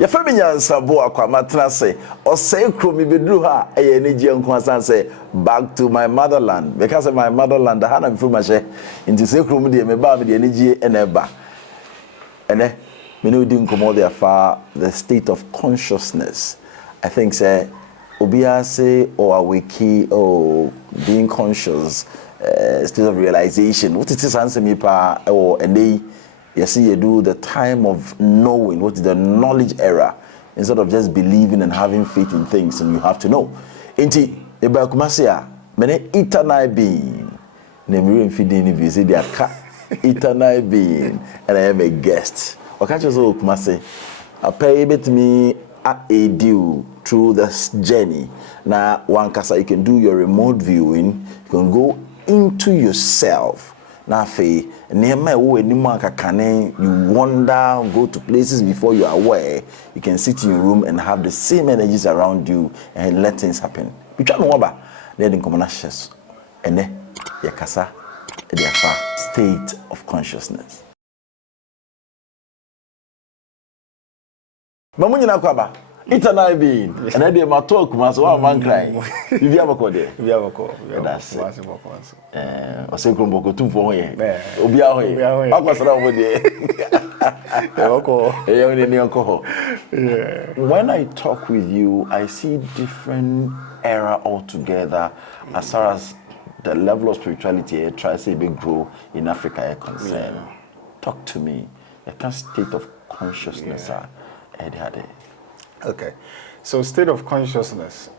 Your family Sabo Aquamatrase, or say Krumi Bedruha, a energy and Kwansan say, back to my motherland. Because of my motherland, the Hannah Fumashe, into Sekrumi, the Meba, the energy and Eba. And then, we didn't come out there far, the state of consciousness. I think, say, Obiase or Awiki or being conscious, state of realization. What it is answer me pa or and they you see you do the time of knowing what is the knowledge era instead of just believing and having faith in things and you have to know. Inti eba kumasia mene eternal being. Nemiri mfidi ni visit their eternal being and I am a guest. Okacho so kumase apay betimi a deal through this journey. Now one kasa you can do your remote viewing, you can go into yourself. Now, you wander, go to places before you are aware. You can sit in your room and have the same energies around you and let things happen. You try to know then common ashes and then yakasa state of consciousness. Mamunyina kwaba. Eternal being. And then they ma talk mas one man cry. You have a code there. You have a code. That's it. O se kromboko tu for here. Obi a hoye. Akwasara over there. When I talk with you, I see different era altogether as far as the level of spirituality I try to say big grow in Africa is concerned. Talk to me. The kind of state of consciousness Okay, so state of consciousness.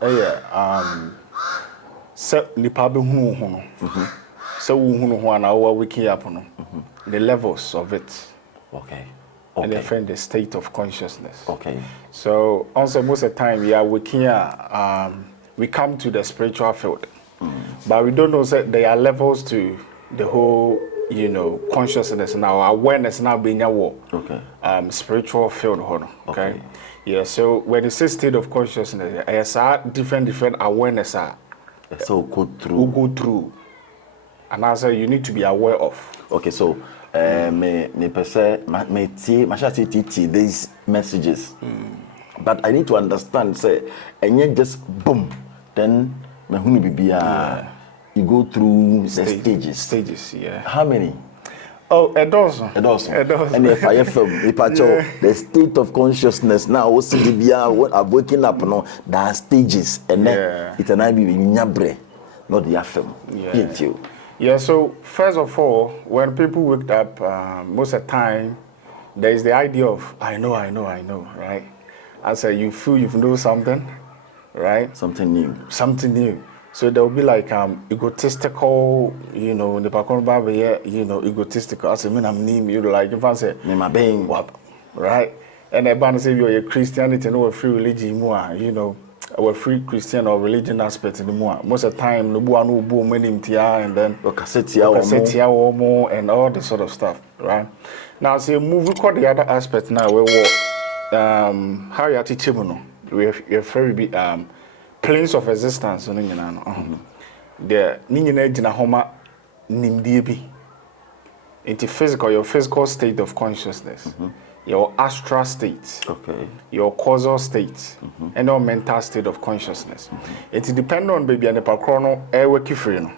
So nipa be hunu hono. So hunu ho na we waking up no. The levels of it. Okay. And they find the state of consciousness. Okay. So also most of the time we are waking up, we come to the spiritual field. But we don't know that there are levels to the whole, consciousness now, awareness now being a war. Okay. Spiritual field hono. Okay. Yeah, so when you say state of consciousness, there's different awareness so go through. And also you need to be aware of. Okay, so me these messages. But I need to understand, say, and yet just boom, then you go through the stages. Stages, yeah. How many? Oh, a dozen. And if I film, the state of consciousness now, what I'm waking up, there are stages, and then it's an IB in Yabre, not the film. Yeah, so first of all, when people wake up, most of the time, there is the idea of, I know, right? As you feel you know something, right? Something new. So there will be like egotistical, egotistical. I say, I'm name you like if I say, my being, right? And a band say you're a Christianity, no a free religion more, our free Christian or religion aspect anymore. Most of the time, no one will boom in and then or more and all this sort of stuff, right? Now, say move record the other aspect now. How you are teaching, we have very big planes of existence the ninyina gina homa nimdie bi into your physical state of consciousness, your astral state, your causal state, and your mental state of consciousness. It depends on baby and the pakrono e work free no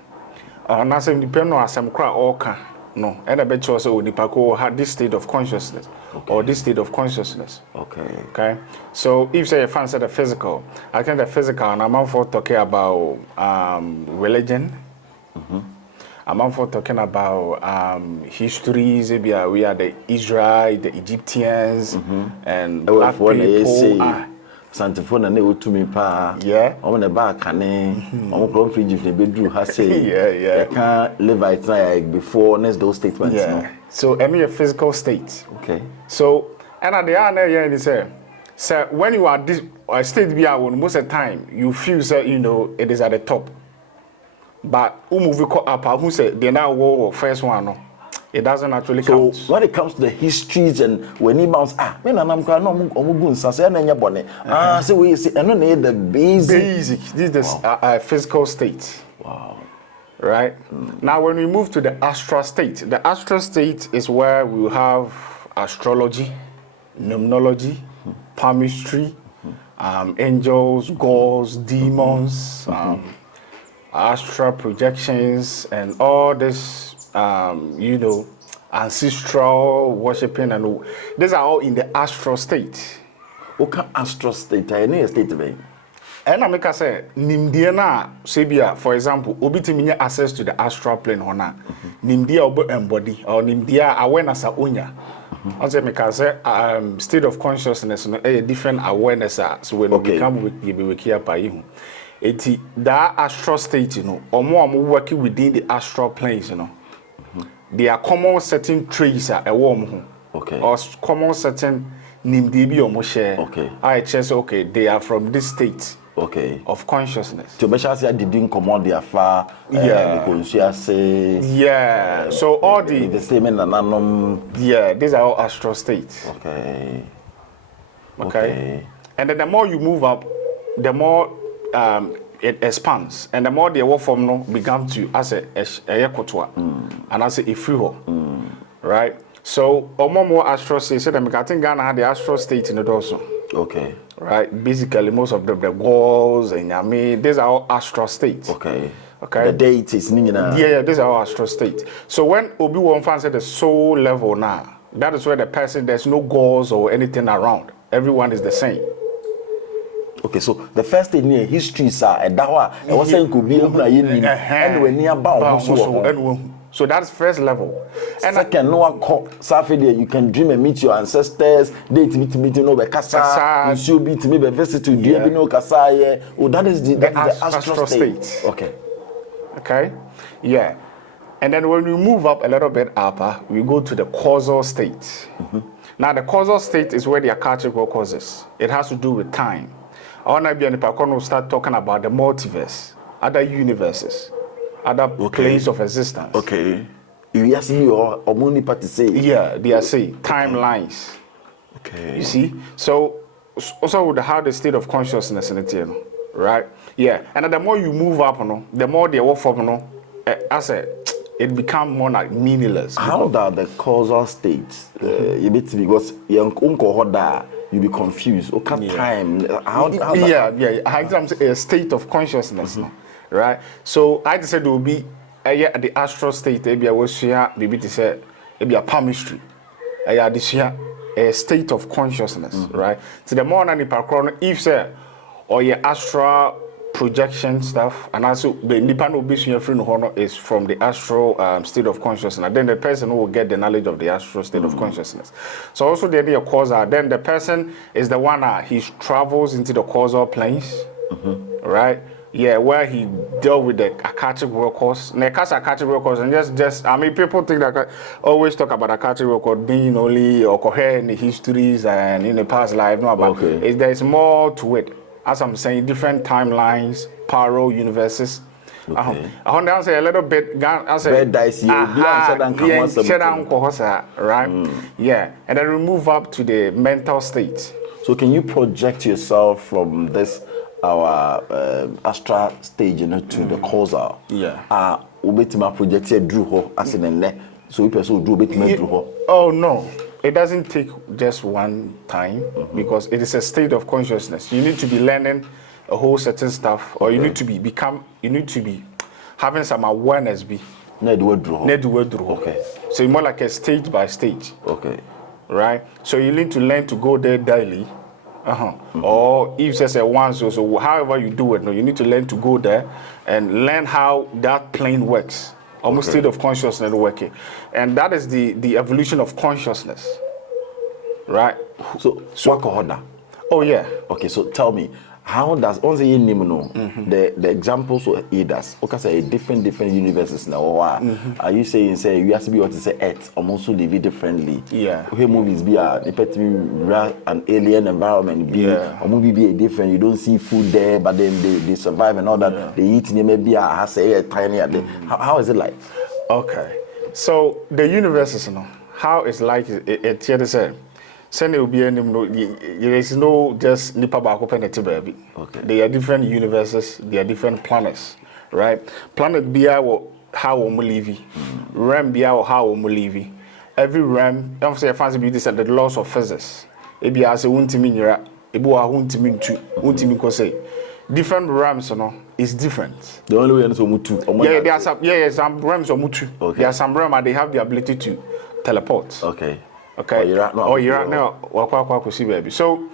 na say depend on asem kra oka no and I bet you also the pako had this state of consciousness or this state of consciousness. Okay. So if say a fan said the physical, I think the physical and I'm for talking about religion. I'm for talking about histories. We are the Israel, the Egyptians, and black people. Santifona ne utumi pa. Yeah. I'm the back kane. I'm from fridge if the bedroom has say. Yeah. I can't live like before next those statements. Yeah. No? So any physical state. Okay. So and at the end they say, so when you are this state be most of the time you feel it is at the top. But who move up? Who say they now war first one? No, it doesn't actually count. So when it comes to the histories and when he bounce, when I'm going no say we see the basic. This is the physical state. Wow. Right now, when we move to the astral state is where we will have astrology, numerology, palmistry, angels, gods, demons, astral projections, and all this, ancestral worshipping, and these are all in the astral state. What astral state? I know a state of it. And I make say nimdiana sebia, for example, obitiminya access to the astral plane hona. Nimdia obo embody or nimdia awareness a unya. Also make say state of consciousness no a different awareness so when we become we here by you. Eti that astral state, omo working within the astral planes, There are common certain traits a warm ho. Okay. Or common certain nimdibi omo share. Okay. I just they are from this state. Okay. Of consciousness. To make sure they didn't command their far. Yeah. So all the statement and these are all astral states. Okay. And then the more you move up, the more it expands, and the more the work form no began to as a yakotwa and as a free right? So more astral states. So I think Ghana had the astral state in it also. Okay. Right, basically most of the goals and these are all astral states. Okay. The deities, yeah, these are all astral states. So when Obi-Wan fan said the soul level now, that is where the person there's no goals or anything around. Everyone is the same. Okay, so the first thing here, history sir, and that one, I was saying could be anywhere nearby. So that's first level. And second, no Saturday you can dream and meet your ancestors. Date meet no be kasa. You should be to me be visit to do no kasa. Oh, that is the astral state. Okay. Yeah. And then when we move up a little bit upper, we go to the causal state. Now the causal state is where the archetypal causes. It has to do with time. I want to be on the start talking about the multiverse, other universes. Other planes of existence. Okay. You ask me or only party say. Yeah, they are saying timelines. Okay. You see? So also with how the state of consciousness in it, right? Yeah. And then the more you move up, the more they work for it becomes more like meaningless. How that the causal states? Because you be confused. Okay, time. How I'm saying a state of consciousness. Right, so I just said there will be the astral state. Maybe I was here. Maybe to say maybe a palmistry. A state of consciousness, right? So the more than the if say or your astral projection stuff, and also the Nippon obesity is from the astral state of consciousness. And then the person who will get the knowledge of the astral state of consciousness. So also the idea of causal. Then the person is the one he travels into the causal planes, right? Yeah, where he dealt with the Akashic records. And just I mean, people think that always talk about Akashic record being only occur in the histories and in the past life. No, but there's more to it. As I'm saying, different timelines, parallel universes. I want to say a little bit. I say, right? Yeah, and then we move up to the mental state. So, can you project yourself from this? Our astral stage to the causal. Yeah. Ubetima projected drew ho as in so we person do betima drew ho. Oh no. It doesn't take just one time because it is a state of consciousness. You need to be learning a whole certain stuff, or you need to be having some awareness Okay. So it's more like a stage by stage. Okay. Right? So you need to learn to go there daily. Or if there's a once or so, however you do it, you need to learn to go there and learn how that plane works, almost state of consciousness working, and that is the evolution of consciousness, right? So oh yeah. Okay, so tell me, how does the examples or does say different universes now? Are you saying you have to be what to say Earth almost live differently? Yeah. Okay, movies be an alien environment a movie be different. You don't see food there, but then they survive and all that. Yeah. They eat maybe has a tiny. How is it like? Okay, so the universes, how it's like it here to say. There is no just nipa baako peneti baby. Okay. They are different universes. They are different planets, right? Planet bia wo how we live. Realm bia wo how we live. Every realm, I say fancy beauty said the laws of physics. ebi ase wuntimi nyira ebi wa wuntimi ntu wuntimi ko say different realms is different. The only way is omutu. Yeah, there are some realms omutu. Okay. There are some realms they have the ability to teleport. Okay. Or you're now wakwa see baby. So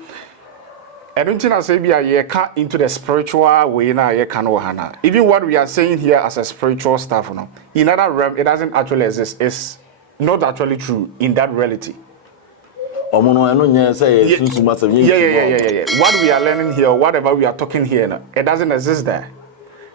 I don't think I say be a cut into the spiritual way now you can hana. Even what we are saying here as a spiritual stuff, in other realm it doesn't actually exist. It's not actually true in that reality. Yeah. What we are learning here, whatever we are talking here, it doesn't exist there.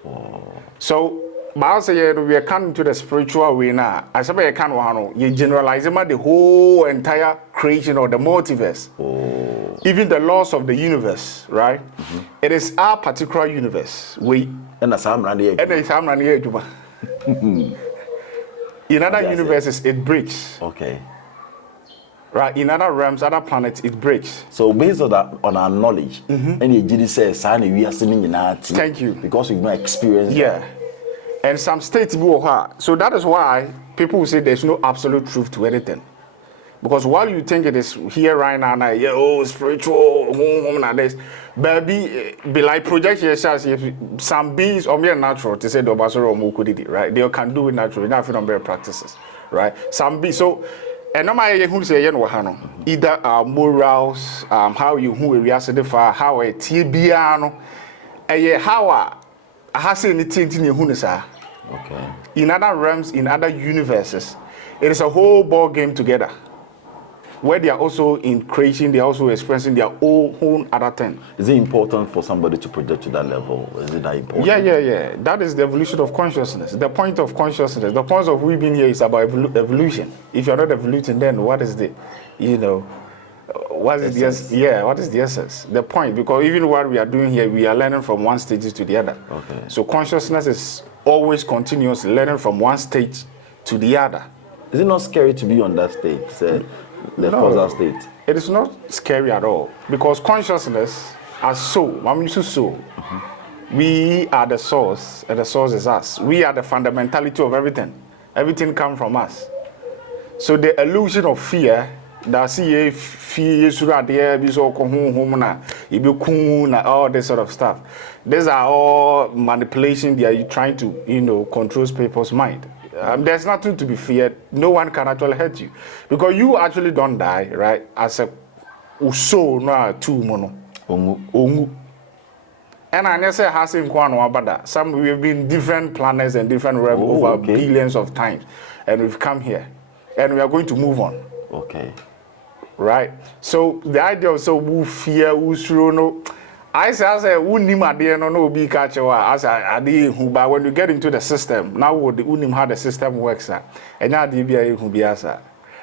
Oh. So, but I say we are coming to the spiritual way now. I say you can't you generalize the whole entire creation of the multiverse. Oh. Even the laws of the universe, right? Mm-hmm. It is our particular universe. In other universes, it breaks. Okay. Right, in other realms, other planets, it breaks. So based on that, on our knowledge, and you says, we are sitting in our team. Thank you. Because we've not experienced that. And some states go hard. So that is why people will say there's no absolute truth to anything. Because while you think it is here right now, spiritual, this, baby, be like project yourself. Some beings or mere natural to say the basoro mukudidi, right? They can do it naturally. Now, if you don't bear practices, right? Some be so. And no matter who say either morals, how you who we are far, how a tibiano, how I has anything in your hunisa. Okay. In other realms, in other universes, it is a whole ball game together. Where they are also in creation, they are also experiencing their own other thing. Is it important for somebody to project to that level? Is it that important? Yeah. That is the evolution of consciousness. The point of consciousness, the point of we being here is about evolution. If you're not evoluting, then what is the, what is what is the essence? The point, because even what we are doing here, we are learning from one stage to the other. Okay. So consciousness is always continuous, learning from one stage to the other. Is it not scary to be on that stage? The causal state. It is not scary at all, because consciousness as soul, we are the source and the source is us. We are the fundamentality of everything. Everything comes from us. So the illusion of fear, all this sort of stuff, these are all manipulation. They are trying to control people's mind. There's nothing to be feared. No one can actually hurt you, because you actually don't die, right? As a soul, no two mono. And I never say hasn't about some we've been different planets and different realms over billions of times, and we've come here, and we are going to move on. Okay. Right. So the idea of who fear, no. I say, unim ade no be catch as ade who, but when you get into the system, now the unim how the system works, and now the be who be asa,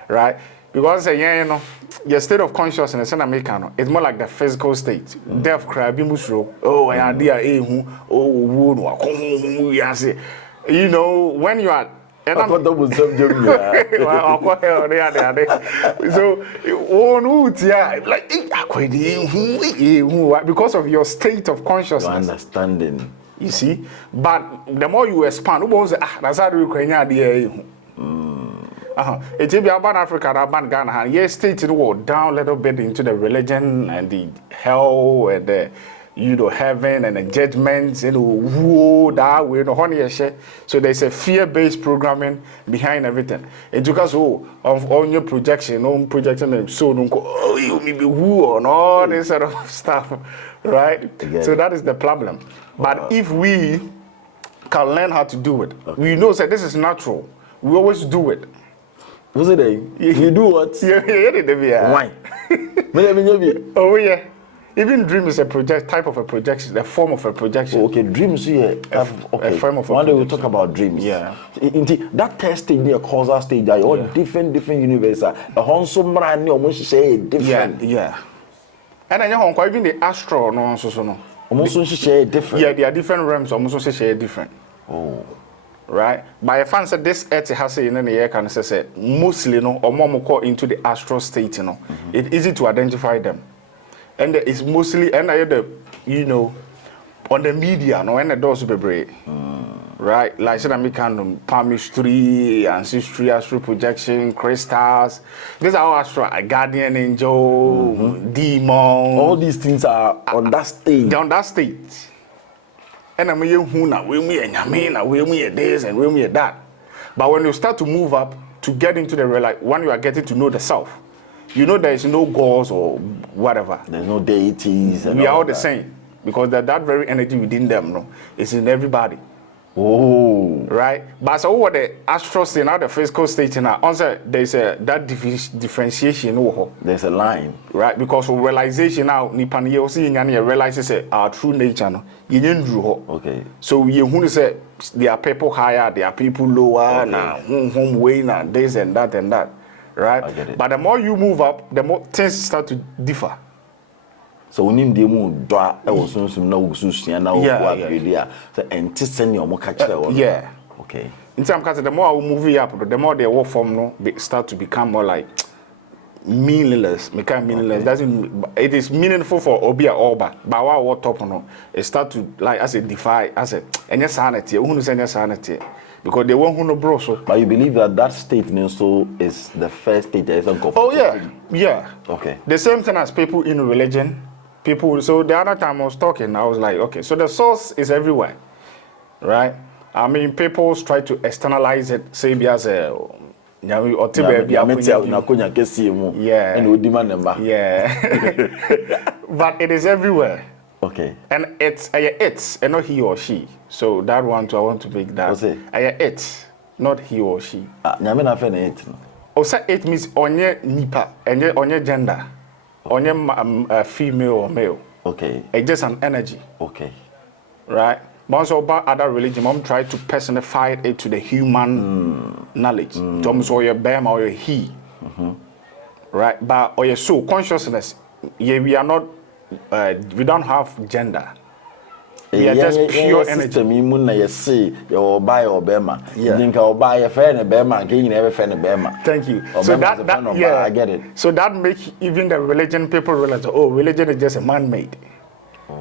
right? Because your state of consciousness in America, it's more like the physical state. Death cry, be musro. Idea when you are. And I thought that was some joke. So, because of your state of consciousness, your understanding. You see, but the more you expand, that's how you can it's about Africa, about Ghana. Yes, state down a little bit into the religion and the hell and the heaven and the judgments, that way, so there's a fear-based programming behind everything. It took us on your projection, and so you may be who and all this sort of stuff, right? So that is the problem. But if we can learn how to do it, we know that this is natural. We always do it. What's it? You do what? Why? Oh yeah. Even dream is a type of a projection, a form of a projection. Okay, dreams here. A form of a One day we'll talk about dreams. Yeah. That test stage, the causal stage, are all different universes. A honso brand new, almost say different. Yeah. And then even the astral, no, so. Almost share different. Yeah, they are different realms. Almost share different. Oh. Right. By a fan said this earth has in the air can say mostly or more into the astral state. It's easy to identify them. And it's mostly on the media, no, and the doors be brave. right? Like said, I can palmistry, ancestry, astral projection, crystals. These are all astral, a guardian angel, demon. All these things are on that stage. They're on that state. And I'm here who now, we me and Yamina, we me this and we me that. But when you start to move up to get into the real, like when you are getting to know the self, you know there is no gods or whatever. There's no deities. And we are all the same because that very energy within them, no, is in everybody. Oh, right. But so what the astral state now, the physical state now, also there's that differentiation. There's a line, right? Because of realization now, Nipan you see in realizes our true nature. No, okay. So we who say there are people higher, there are people lower, now home way now this and that, right? I get it. But the more you move up, the more things start to differ. So we need to do yeah. Okay. In some cases, the more we move up, the more they work from no start to become more like meaningless. Meaningless. Doesn't it is meaningful for Obia Oba, but what top no, it start to like as a defy as a any sanity. Who say any sanity? Because they won't know bro. So. But you believe that state also is the first state that is uncomfortable? Oh yeah. Okay. The same thing as people in religion. People, so the other time I was talking, I was like, okay, so the source is everywhere, right? I mean, people try to externalize it, say, as a, yeah, but it is everywhere. Okay. And it's and not he or she. So that one too, I want to make that. It's not he or she. Oh, say it means onye nipa, onye gender. On female or male. Okay. It's just an energy. Okay. Right? But also about other religion, mom try to personify it to the human knowledge. Tom so your bam or your he. Right? But or your soul consciousness, yeah, we are not we don't have gender. We are just pure energy. Thank you. So that yeah, I get it. So that makes even the religion people realize, oh, religion is just a man-made,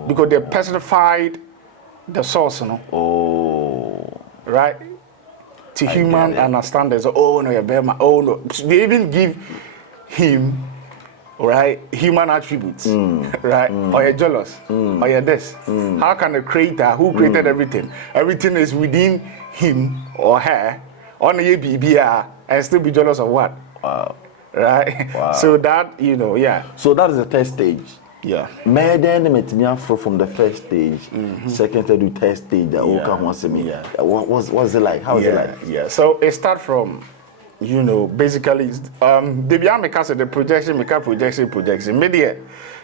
because they personified the source, you know. Oh, right? To human understanding, so, oh no, you're Bema. Oh no, they even give him. Right, human attributes, right? Or you're jealous, or you're this. How can the creator who created everything is within him or her, on a BBR, and still be jealous of what? Wow. Right? Wow. So that, yeah. So that is the third stage. Yeah. From the first stage, second, third, third stage. What's it like? How is it like? Yeah. So it starts from, basically, the beyond the projection, media.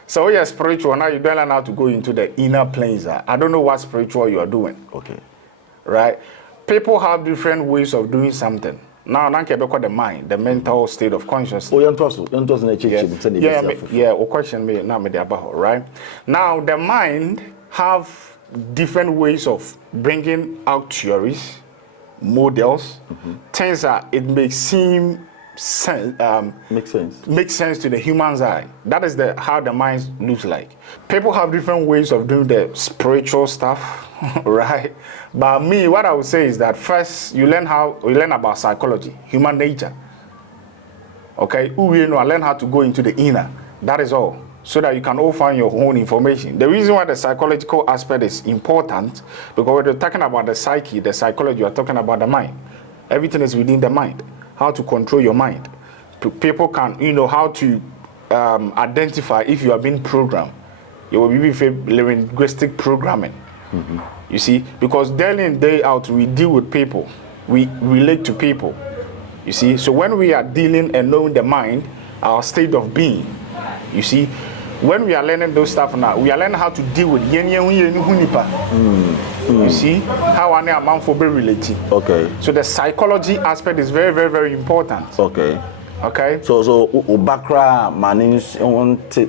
So you're spiritual now, you don't learn how to go into the inner planes. I don't know what spiritual you are doing. Okay. Right? People have different ways of doing something. Now, the mind, the mental state of consciousness. Question me now, right? Now, the mind have different ways of bringing out theories, models, things that it may seem makes sense to the human's eye. That is how the mind looks like. People have different ways of doing the spiritual stuff, right? But me, what I would say is that first you learn about psychology, human nature. Okay, I learn how to go into the inner. That is all. So that you can all find your own information. The reason why the psychological aspect is important, because when you're talking about the psyche, the psychology, you're talking about the mind. Everything is within the mind. How to control your mind. People can, how to identify if you are being programmed. You will be linguistic programming. You see, because day in, day out, we deal with people. We relate to people. You see, so when we are dealing and knowing the mind, our state of being, you see, when we are learning those stuff now, we are learning how to deal with you see how an amount for be related. Okay. So the psychology aspect is very, very, very important. Okay. Okay. So Bakra manage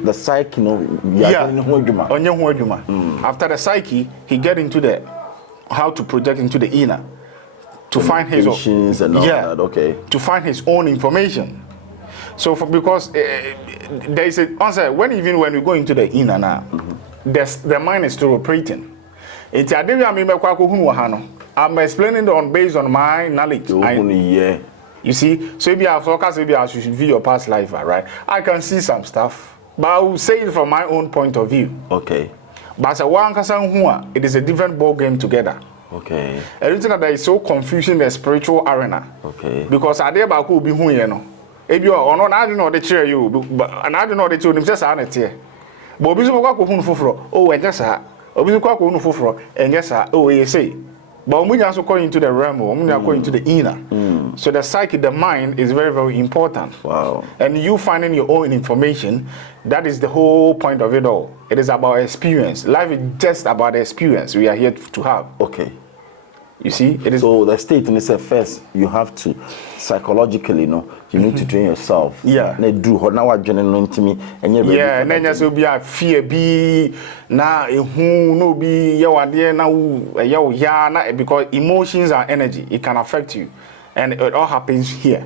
the psyche, After the psyche, he get into the how to project into the inner to find his own and all that. Okay. To find his own information. So because there is a answer when we go into the inner now, the mind is still operating. It's a day I I'm explaining it based on my knowledge. You see, so if you have focus, maybe I should view your past life, right? I can see some stuff, but I will say it from my own point of view. Okay. But as a one person, it is a different ball game together. Okay. Everything that is so confusing in the spiritual arena. Okay. Because I dare about who be who you know. If you are not, I don't know the chair you, but and I don't know the children just on it here. But we go who for oh, and just her. We go who for and just her. Oh, you say. But we also go into the realm, we are going to the inner. So the psyche, the mind is very, very important. Wow. And you finding your own information, that is the whole point of it all. It is about experience. Life is just about the experience we are here to have. Okay. You see, it is. So the state in itself, first you have to psychologically, you need to train yourself. Yeah. They do now what to me and yeah, and then just will be a fear be now who no be your idea now yeah because emotions are energy. It can affect you, and it all happens here.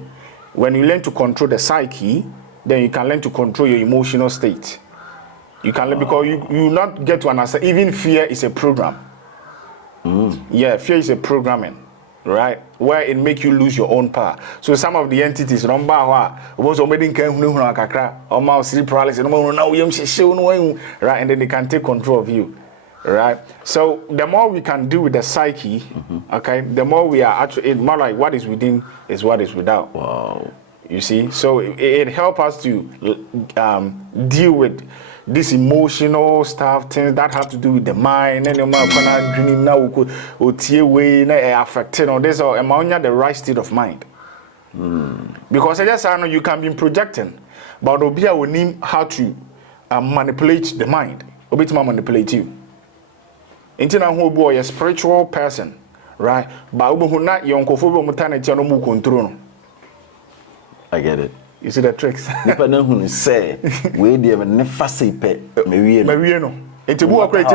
When you learn to control the psyche, then you can learn to control your emotional state. You can learn because you not get to understand. Even fear is a program. Yeah, fear is a programming, right? Where it make you lose your own power. So some of the entities, right, and then they can take control of you, right? So the more we can do with the psyche, okay, the more we are actually more like what is within is what is without. Wow. You see, so it helps us to deal with this emotional stuff, things that have to do with the mind, and dream now affecting or this or the right state of mind. Because I just know you can be projecting, but Obia will need how to manipulate the mind. Obita manipulate you. Until who boy a spiritual person, right? But who not young control. I get it. You see the tricks. Depending who say, we never never say pet. Maybe no. It's a book create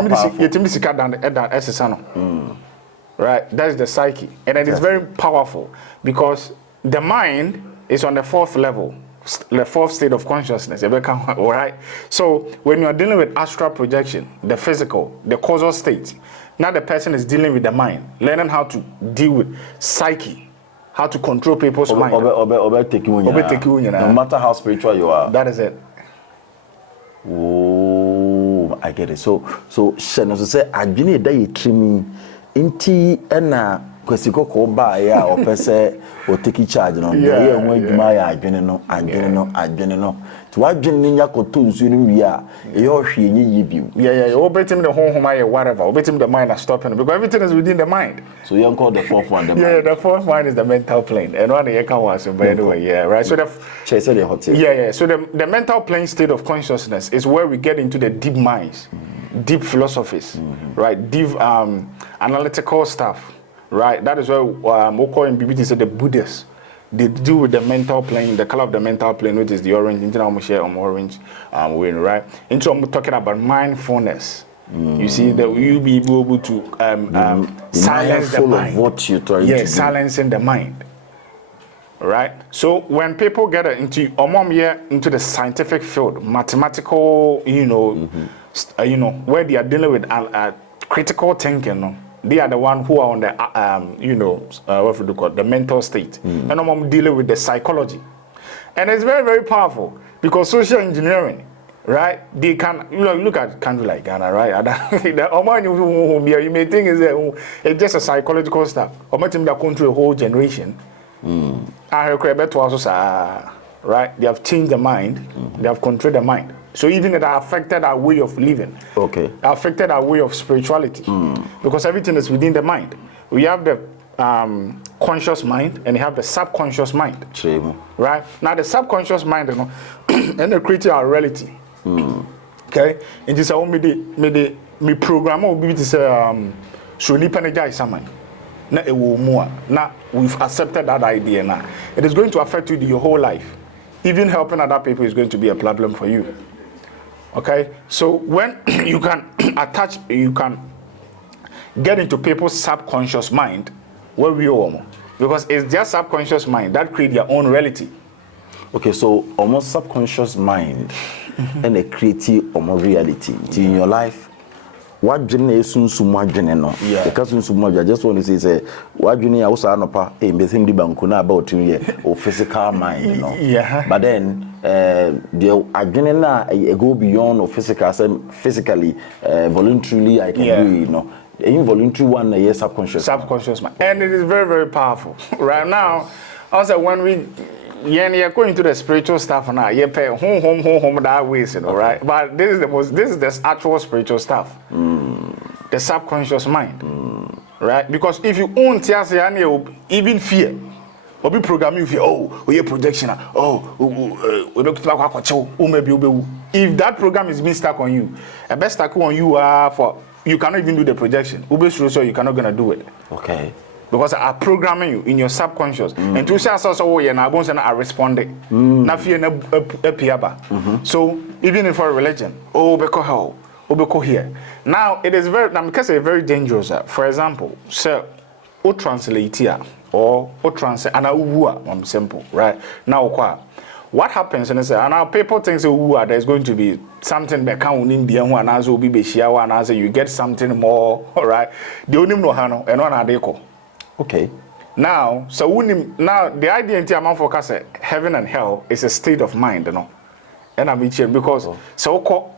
right? That's the psyche, and it is very powerful because the mind is on the fourth level, the fourth state of consciousness. All right. So when you are dealing with astral projection, the physical, the causal state, now the person is dealing with the mind, learning how to deal with psyche. How to control people's mind. No matter how spiritual you are. That is it. Oh, I get it. So Shana say adwene da ye trimi nti na kwasiko ko ba ya o pese o take charge no. Yeah, ho adwuma ya adwene no. To adwene nya koto nsu no wi a e yo hwe enye yibiu. Yeah. O betim the home whatever. O betim the mind are stopping because everything is within the mind. So you call the fourth one the mind. Yeah, the fourth one is the mental plane. And one you can watch by the way, yeah, right. So the So the mental plane state of consciousness is where we get into the deep minds, deep philosophies, right? Deep analytical stuff, right? That is where Moko and BBT said the Buddhists. They do with the mental plane, the color of the mental plane, which is the orange. Into I'm share orange, right? Into I'm talking about mindfulness. You see that you be able to silence the mind. Of what you're trying to do. Silencing the mind. Right. So when people get into into the scientific field, mathematical, where they are dealing with critical thinking. They are the one who are on the, what we call the mental state. And I'm dealing with the psychology. And it's very, very powerful because social engineering, right? They can, look at country like Ghana, right? You may think it's just a psychological stuff. Or maybe they control a whole generation. Right? They have changed the mind. They have controlled the mind. So even that affected our way of living. Okay. Affected our way of spirituality. Because everything is within the mind. We have the conscious mind and you have the subconscious mind. Right? Now the subconscious mind, and they create our reality. Okay? And this is me program will be to say so ni peneja is na e wo mu a na we've accepted that idea now. It is going to affect you your whole life. Even helping other people is going to be a problem for you. Okay, so when you can you can get into people's subconscious mind, where we are, because it's their subconscious mind that create their own reality. Okay, so almost subconscious mind and a creative almost reality in your life. what dream sunsum adwene no because sunsum adwene I just want to say what dream ya usa anopa mesim di banku na about you or physical mind, you know. But then the adwene na go beyond or physically voluntarily I can do, you know. The involuntary one is subconscious mind, and it is very, very powerful. Right now, also when we you're going to the spiritual stuff now, you pay home that ways, you know, right? But this is the actual spiritual stuff, the subconscious mind, right? Because if you own TSA, even fear, or be programming fear, we projection, we don't talk if that program is being stuck on you, a best stuck on you for. You cannot even do the projection. So you cannot gonna do it. Okay. Because I programming you in your subconscious. And to say also you're not going to respond. Now fear So even if for a religion, because here. Now it is very dangerous. For example, so o translate here or o translate and I'm simple, right? Now what happens and now people think there's going to be something that can India and as will be Beshia and as you get something more, right? The only no hano and one adeko. Okay. Now, so now the idea in Tiaman focus heaven and hell is a state of mind, you know. And I'm here because so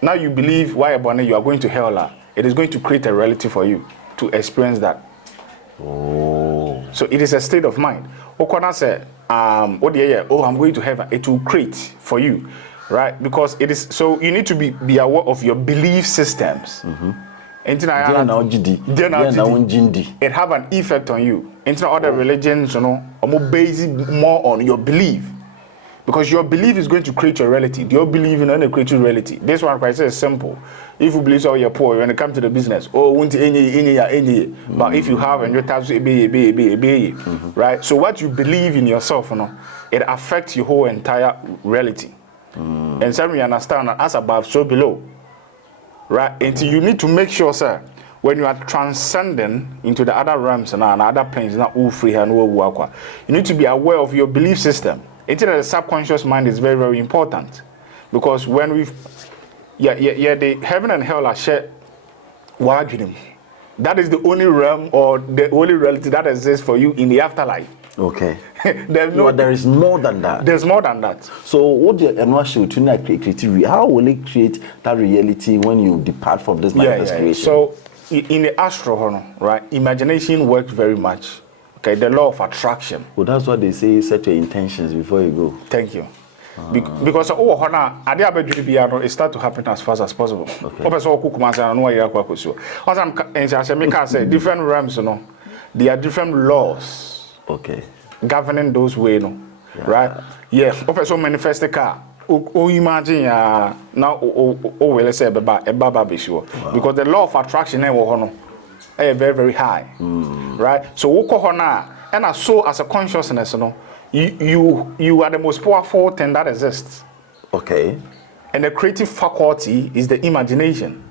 now you believe why about you are going to hell, it is going to create a reality for you to experience that. Oh. So it is a state of mind. Okona say I'm going to heaven. It will create for you, right? Because it is so you need to be aware of your belief systems. It have an effect on you. Into other religions, you know, are more based more on your belief. Because your belief is going to create your reality. Do you believe in any creative reality? This one quite is simple. If you believe so you're poor, when it comes to the business, but if you have and your tabs right? So what you believe in yourself, you know, it affects your whole entire reality. And so we understand that as above, so below. Right? And you need to make sure, sir, when you are transcending into the other realms and other planes, not all free and you need to be aware of your belief system. The subconscious mind is very, very important because when the heaven and hell are shared, that is the only realm or the only reality that exists for you in the afterlife. Okay. There is more than that. There's more than that. So what do you how will it create that reality when you depart from this manifest creation? So in the astral, right, imagination works very much. Okay, the law of attraction. Well, that's what they say, set your intentions before you go. Thank you. Because it start to happen as fast as possible. Okay. Different realms, you know, there are different laws. Okay. Governing those way, you know, right? Yeah. So manifest the car. Imagine now. Let's say because the law of attraction is very, very high, right? So and so as a consciousness, you know, you are the most powerful thing that exists. Okay. And the creative faculty is the imagination.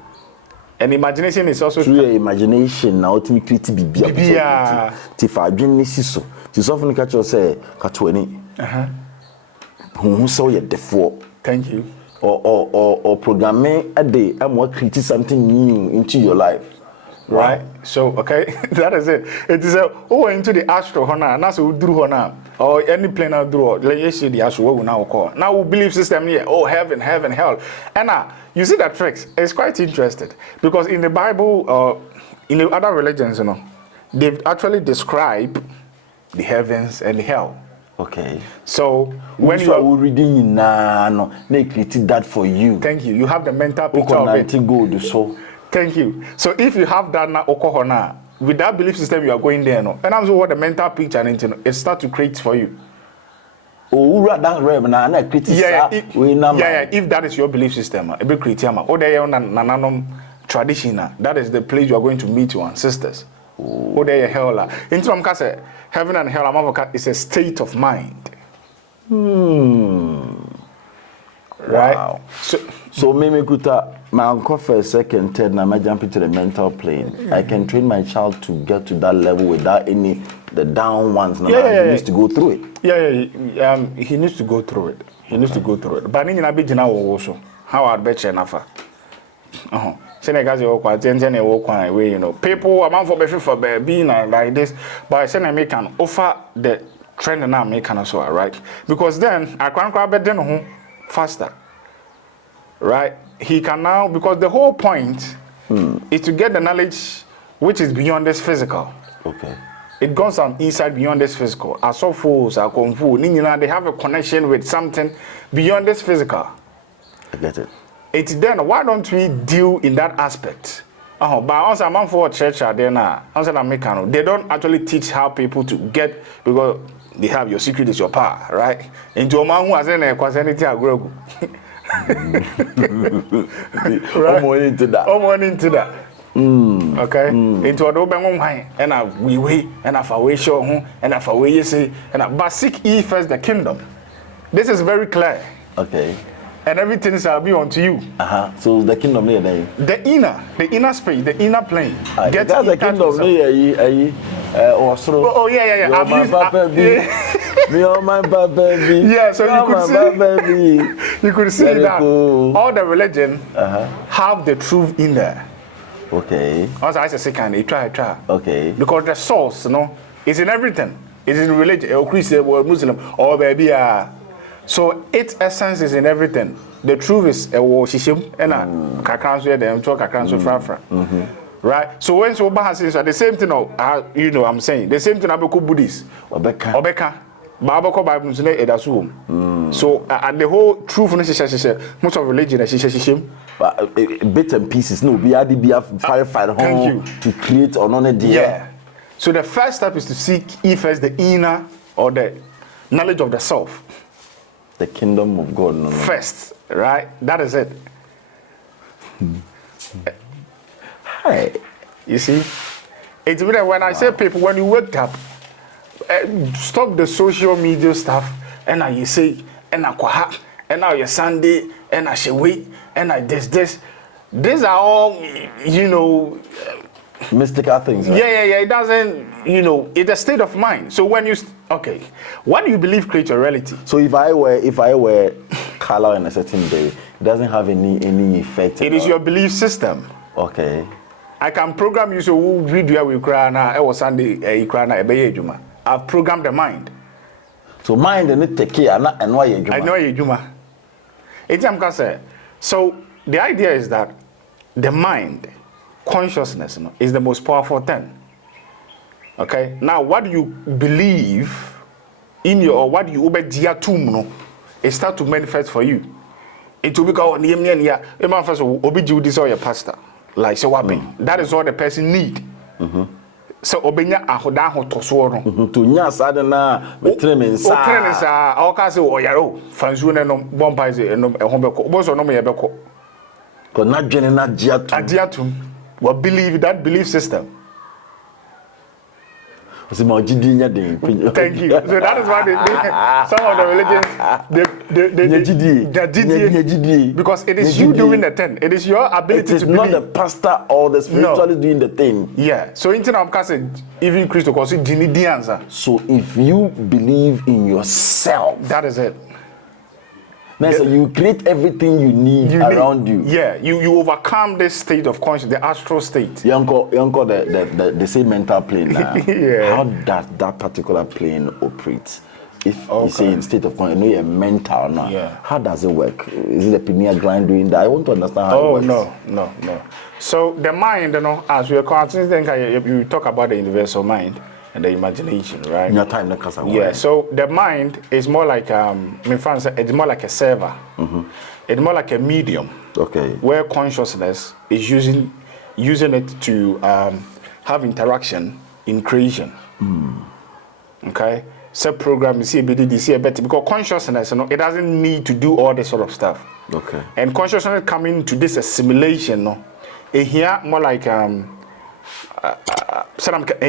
And imagination is also through your imagination now to create bibia. Tifa adwene siso. Ti so fun catch say katweni. Who so ye defo. Thank you. Or programming a day and what create something new into your life. Right? So okay, that is it. It is into the astral hona, and that's what drew hona. Or any planar draw, let you see the astral we now call. Now we believe system here, heaven, hell. And you see that tricks, it's quite interesting. Because in the Bible, in the other religions, you know, they've actually described the heavens and the hell. Okay. So when you are reading they created that for you. Thank you. You have the mental picture of it. Gold, so. Thank you. So if you have that now, with that belief system, you are going there, no. And also what the mental picture it starts to create for you. If that is your belief system, a bit creative. Or there tradition, that is the place you are going to meet your ancestors. Or there hell. In some cases, heaven and hell is a state of mind. Right? Wow. So maybe my uncle first, second, third, now I jump into the mental plane. I can train my child to get to that level without the down ones. He needs to go through it. He needs to go through it. He needs to go through it. But in a bit now also, how I bet you enough. Sene guys you kwa tentene wo kwa way, you know. People amount for befi for being like this, but sene make can offer the trend now make can also, right? Because then I can't grab it then faster. Right? He can now, because the whole point is to get the knowledge which is beyond this physical. Okay. It goes on inside beyond this physical. As so fools are kung fu, they have a connection with something beyond this physical. I get it. It's then why don't we deal in that aspect? But also I'm for church are there now. They don't actually teach how people to get, because they have your secret is your power, right? And to a man who has any quantity of grow. Right. Into that. Okay. Into a double wine and a we and a far show and a far way you say and but seek ye first the kingdom. This is very clear. Okay. And everything shall be unto you. So the kingdom here then. The inner space, the inner plane. Get the kingdom here. Oh yeah. I'm my baby. Me on my baby. Yeah, so you could see that all the religion have the truth in there. Okay. Also, I say, can you try? Okay. Because the source, is in everything. It's in religion, or Christian, or Muslim, or baby. So its essence is in everything. The truth is a shishim and a kakranso them talk kakranso frafra. Right? So when so bahas the same thing, I'm saying the same thing about Buddhists. Obeka. Babako Bible say edasum. So and the whole truth most of religion is shishim. But bits and pieces, no, be firefight home to create another idea. Yeah. So the first step is to seek first the inner or the knowledge of the self. The kingdom of God. No. First, right? That is it. Hi. You see? It's really when I say people, when you wake up, stop the social media stuff, and now you say, and now your Sunday, and I should wait, and I this. These are all, mystical things. Right? Yeah. It doesn't, it's a state of mind. So when what do you believe creates your reality? So if I were color in a certain day, it doesn't have any effect. It is your belief system. Okay. I can program you so we read where we cry now. It was Sunday, I've programmed the mind. So mind and it take care and why you I know you Juma. So the idea is that the mind, consciousness, is the most powerful thing. Okay. Now, what do you believe in your, or what do you obey? It start to manifest for you. It will become this or your pastor. Like so, what that is all the person need. So obenya ahoda hotoso no to nya sada na betreme nsa o treme nsa o ka se o yaro fanzu ne no bompa se no e ho beko oboso no me ye beko ko na dwene na agiatum we believe that belief system. Thank you. So that is why some of the religions, because it is you doing the thing. It is your ability to believe. It is not the pastor or the spiritualist doing the thing. Yeah. So in terms even Christ calls it the answer. So if you believe in yourself, that is it. So you create everything you need around you. Yeah, you overcome this state of consciousness, the astral state. The same mental plane now. Yeah. How does that particular plane operate? If you say in state of consciousness, you're mental now. Yeah. How does it work? Is it the pineal gland doing that? I want to understand how it works. No. So the mind, as we are continuing, you talk about the universal mind and the imagination, right? Your time, yeah. So the mind is more like it's more like a server. It's more like a medium. Okay. Where consciousness is using it to have interaction in creation. Okay. So program you see better because consciousness, it doesn't need to do all this sort of stuff. Okay. And consciousness coming to this assimilation, it here more like a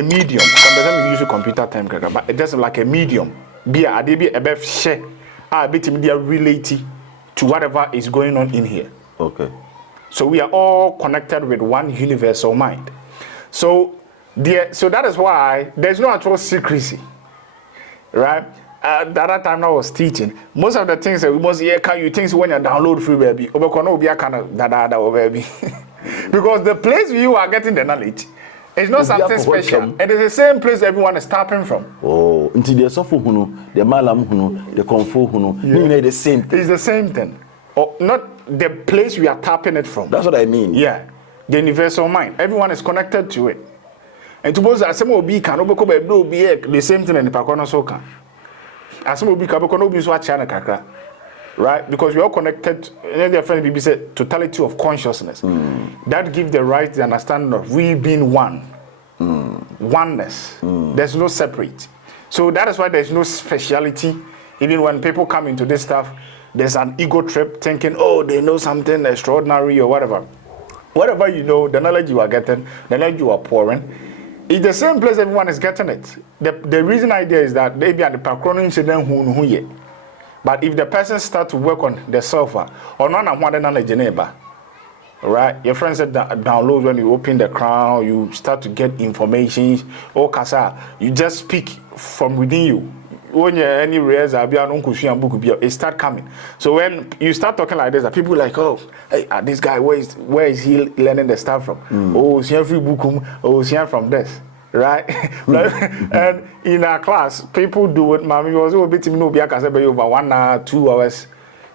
medium. Sometimes we use a computer term, but it doesn't like a medium. Be a bit share, a bit related to whatever is going on in here. Okay. So we are all connected with one universal mind. So that is why there's no actual secrecy, right? The other time I was teaching, most of the things that we must hear, can you things when you download free baby, or can be a kind of baby. Because the place you are getting the knowledge is not something special. It is the same place everyone is tapping from. Oh, until the sofu hunu, the malam hunu, the konfu hunu, meaning the same. It's the same thing. Or not the place we are tapping it from. That's what I mean. Yeah. The universal mind. Everyone is connected to it. And to suppose that some will be can be the same thing in the Pakono Soka. As some will be Kabokono be swatch kakra. Right? Because we are connected, and their friend BB said totality of consciousness. That gives the right the understanding of we being one. Oneness. There's no separate. So that is why there's no speciality. Even when people come into this stuff, there's an ego trip thinking, oh, they know something extraordinary or whatever. Whatever you know, the knowledge you are getting, the knowledge you are pouring, it's the same place everyone is getting it. The reason idea is that maybe at the background incident who ye. But if the person start to work on the software, or none of one knowledge neighbor, right? Your friend said that download when you open the crown, you start to get information. Oh, kasa, you just speak from within you. When you any rares it start coming. So when you start talking like this, people like, oh, hey, this guy, where is he learning the stuff from? Oh, see free book, oh, see from this, right? And in our class, people do it. Mommy was a bit over 1 hour, 2 hours,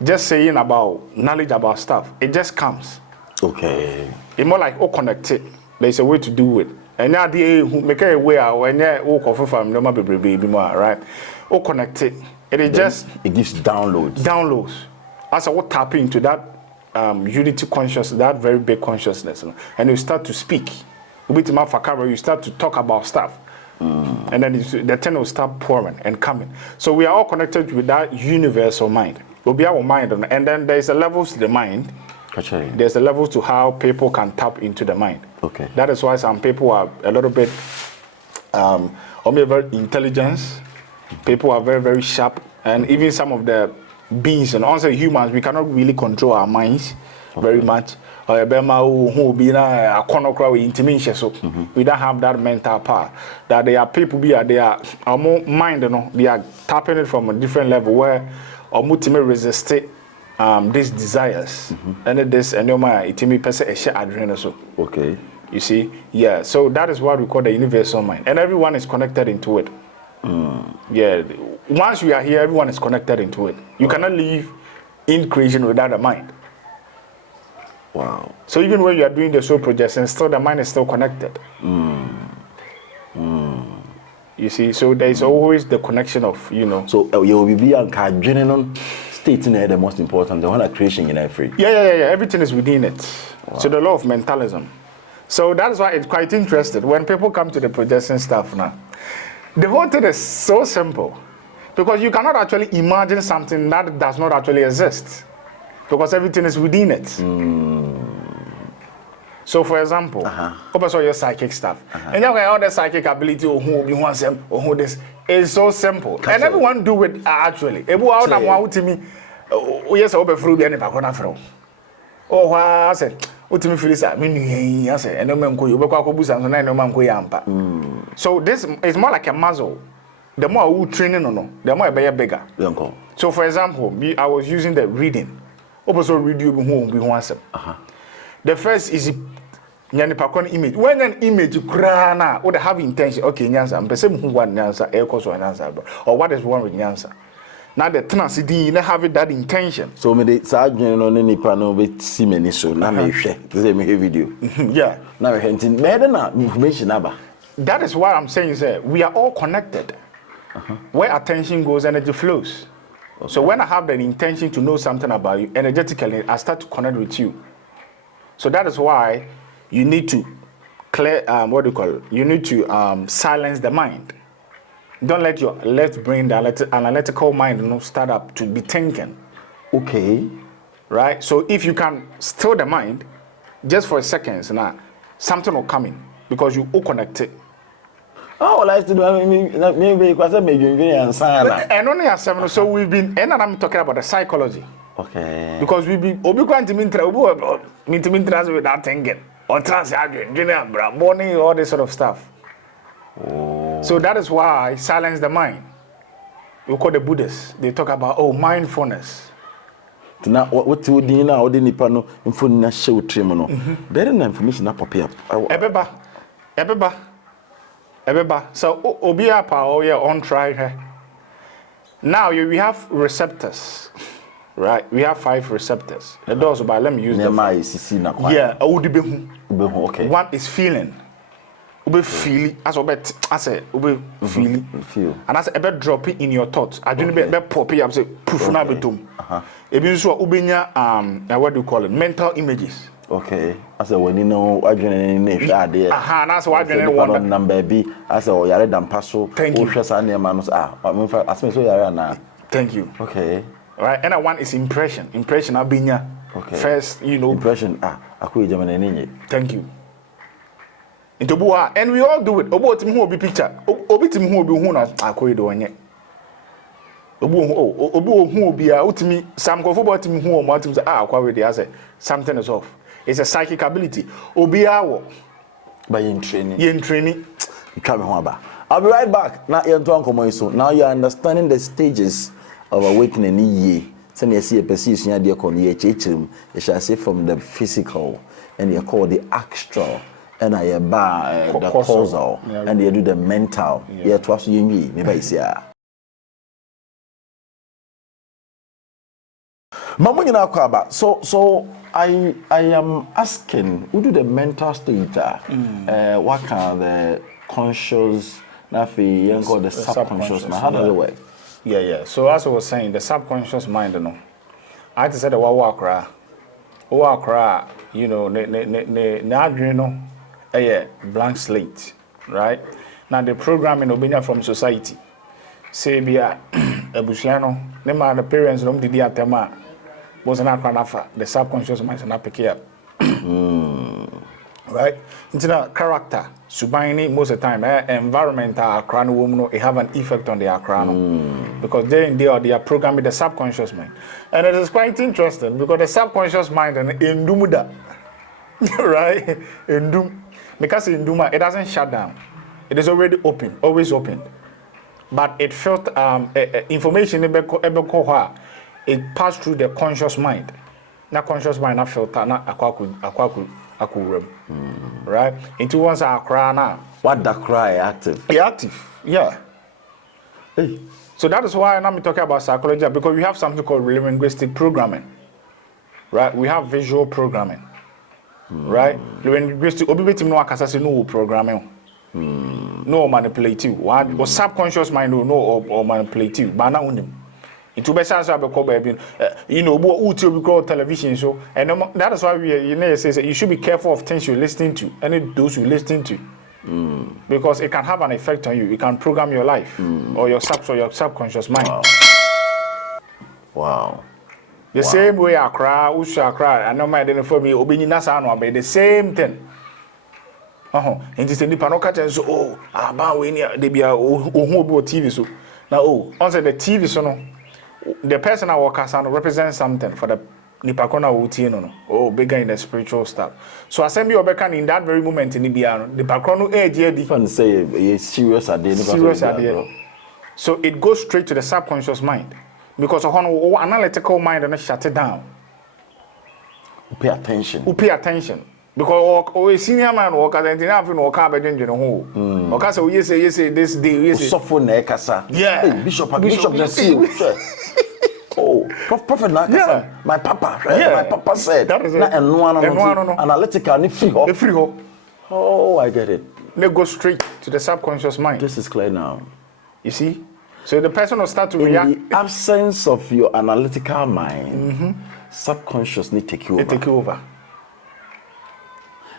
just saying about knowledge about stuff. It just comes. Okay. It's more like connected. There's a way to do it. And now they make a way out when you walk from no baby more, right? Or connected. It is just it gives downloads. Downloads. As I will tap into that unity consciousness, that very big consciousness, and you start to speak. You start to talk about stuff. And then the thing will start pouring and coming. So we are all connected with that universal mind. Will be our mind, and then there's a levels to the mind. There's a level to how people can tap into the mind. Okay. That is why some people are a little bit very intelligence. People are very, very sharp. And even some of the beings and also humans, we cannot really control our minds very much. We don't have that mental power. That there are people they are our mind, they are tapping it from a different level where ultimately resist it. These desires and this and your mind it me person a share adrenaline so okay, you see, yeah, so that is what we call the universal mind, and everyone is connected into it. Yeah, once we are here, everyone is connected into it. You cannot live in creation without a mind. Wow. So even when you are doing the soul projection, still the mind is still connected. You see, so there is always the connection of so you will be on state in the most important, the one that creation in every. Yeah. Everything is within it. Wow. So the law of mentalism. So that's why it's quite interesting when people come to the projection stuff now. The whole thing is so simple because you cannot actually imagine something that does not actually exist because everything is within it. So, for example, also your psychic stuff, and you have all the psychic ability or who you want them or who this is so simple, and everyone do it actually. Everyone want to me. Yes, I will be any back on Afro. Oh, I said, what to me feel is that me, I said, and no man could you go boost and no man could yampa. So, this is more like a muzzle. The more we training, the more I be bigger. So, for example, I was using the reading. Also, read you whom we want them. The first is image. When an image crana would have intention, okay, Nyansa, and person who want Nyansa, air course or an answer, or what is wrong with Nyansa. Now the tenacity in having that intention. So many sergeant on any panel with Simeni, so now me share the video. Yeah. Now we're hinting better information about. That is what I'm saying, sir. We are all connected. Where attention goes, energy flows. Okay. So when I have the intention to know something about you, energetically, I start to connect with you. So that is why you need to clear, you need to silence the mind. Don't let your left brain, the analytical mind, start up to be thinking. Okay. Right? So if you can still the mind, just for a second, now something will come in because you all connected. Oh, well, I still maybe because I made you very answer. And only as seven, so we've been, and I'm talking about the psychology. Okay. Because we've been, going to mean with that thinking, or morning, all this sort of stuff. Oh. So that is why I silence the mind. We call the Buddhists. They talk about mindfulness. na what you din na odi nipa no mfo na hye otrim no there na information na pop up ebeba so obi apa o ye on try her now we have receptors, right? We have 5 receptors. The doors, but let me use them. Yeah, I would be okay. One is feeling. Ube feel as obet as a ube feel and as a bit drop it in your thoughts. I don't be pop it up say proof na betum. It means so ubenya what do you call it? Mental images. Okay. As a when you know adwene ne hwa de. That's why adwene one number B as a yare dan paso. Thank you. As me so yare na. Thank you. Okay. All right. And one is impression. Impression abinya. Okay. First, you know. Impression akoi jamane ninye. Thank you. Into bua and we all do it. Obo tim hu obi picture. Obi tim hu obi hu na akoi do onye. Obi hu obi a utimi sam ko football tim hu o mo tim say akwa we dey say something is off. It's a psychic ability. Obi awo by in training. You come home. I'll be right back. Now you're understanding the stages of awakening ye. Send you see a person you dear con ye chechim. You shall say from the physical and you call the astral. And I bar the causal and you do the mental. Yeah, twice you maybe see. So I am asking, who do the mental state? What kind of the conscious, the subconscious mind? How does it work? Yeah. So as I was saying, the subconscious mind, you know, I had to say the walk, you know, a blank slate, right? Now the programming opinion from society, say be a busiano, the parents don't did the was not the subconscious mind is not pick up. Right? Into the character, subini most of the time, environmental crown woman it have an effect on their crown. Because they are programming the subconscious mind. And it is quite interesting because the subconscious mind and in Dumuda, right? In Dum because in Duma it doesn't shut down. It is already open, always open. But it felt information it passed through the conscious mind. Na conscious mind na filter na akwaku right? Into once I cry now. What the cry active? Active, yeah. Hey. So that is why I'm talking about psychology because we have something called linguistic programming. Right? We have visual programming. Right? Linguistic obibetim no akasa no programming. No manipulative. Or subconscious mind no or manipulative. But na unim. It will be you know, we call television show, and that is why we say you should be careful of things you're listening to, and those you listen to, because it can have an effect on you. It can program your life or your subconscious mind. Wow. The same way I cry, who shall cry, and no matter for me, obeying us on the same thing. And this is the panoka so about when they be a TV so now also the TV so no. The person I work as represents something for the Nipakona Utino, bigger in the spiritual stuff. So I send you a in that very moment in the background age different say serious idea. So it goes straight to the subconscious mind because of analytical mind and shut it down. Pay attention. Because senior man work at the nothing or car bedroom, you know. Okay, so yes, this day, yes, yeah, Bishop, the oh, Prophet Nakasa, my papa, my papa said that is analytical free. Oh, I get it. They go straight to the subconscious mind. This is clear now. You see? So the person will start to react. In the absence of your analytical mind, subconsciously take you over. They take you over.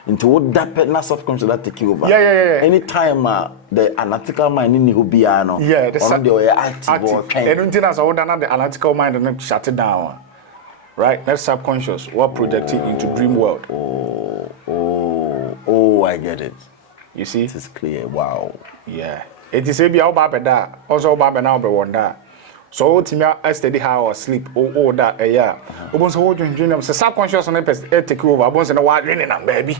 Into what that subconscious that take you over. Yeah. Anytime the analytical mind in Hubiano, the active. Anything as the analytical mind and then shut it down. Right? That's subconscious. What projecting into dream world. Oh, I get it. You see? This is clear. Wow. Yeah. It is a be that. Also Baba now be one that. So Timia I study how I sleep that yeah. Obon so dream subconscious on take over. Obon say no what dreaming am baby.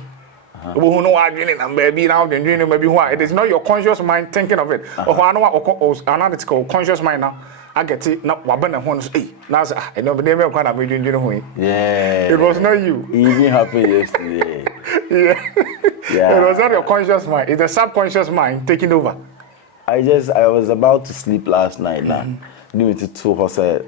Who know what dreaming am baby now dreaming baby why it is not your conscious mind thinking of it. Or analytical conscious mind now I get it. Now, wabana horns. Hey, now I know the name of kind of doing. Yeah. It was not you. It even happened yesterday. Yeah. It was not your conscious mind. It's the subconscious mind taking over. I was about to sleep last night. Now, knew it to her.